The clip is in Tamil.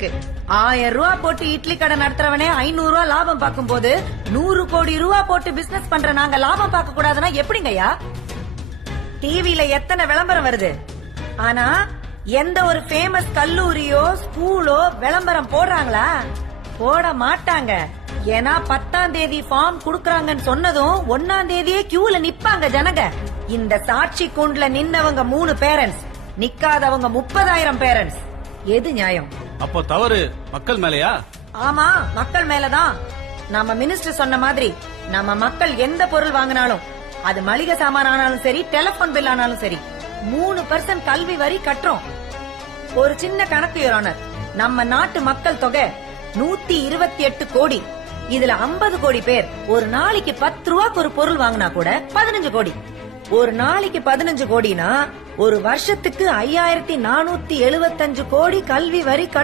1000 ரூபாய் போட்டு இட்லி கடை நடத்துறவனே 500 ரூபாய் லாபம் பார்க்கும் போது 100 கோடி ரூபாய் போட்டு பிசினஸ் பண்ற நாங்க லாபம் பார்க்க கூடாதுன்னா எப்படிங்கய்யா? டிவில எத்தனை விளம்பரம் வருது, ஆனா எந்த ஒரு ஃபேமஸ் கல்லூரியோ ஸ்கூலோ விளம்பரம் போடுறாங்களா? போட மாட்டாங்க. ஏன்னா 10ஆம் தேதி ஃபார்ம் குடுக்கறாங்கன்னு சொன்னதும் 1ஆம் தேதியே கியூல நிப்பாங்க ஜனங்க. இந்த சாட்சி கூண்டுல நின்னவங்க 3 பேரண்ட்ஸ், நிக்காதவங்க 30,000 பேரண்ட்ஸ். எது நியாயம்? அப்போ தவறு மக்கள் மேலயா? ஆமா, மக்கள் மேலதான். நம்ம மினிஸ்டர் சொன்ன மாதிரி நம்ம மக்கள் எந்த பொருள் வாங்கினாலும், அது மளிகை சாமான் ஆனாலும் சரி, டெலிபோன் பில் ஆனாலும் சரி, 3% கல்வி வரி கட்டுறோம். ஒரு சின்ன கணக்கு யுவர் ஆனர், நம்ம நாட்டு மக்கள் தொகை 128 கோடி. இதுல 50 கோடி பேர் ஒரு நாளைக்கு 10 ரூபாய்க்கு ஒரு பொருள் வாங்கினா கூட 15 கோடி. ஒரு நாளைக்கு 15 கோடினா ஒரு வருஷத்துக்கு 5475 கோடி கல்வி வரி கட்டுறோம்.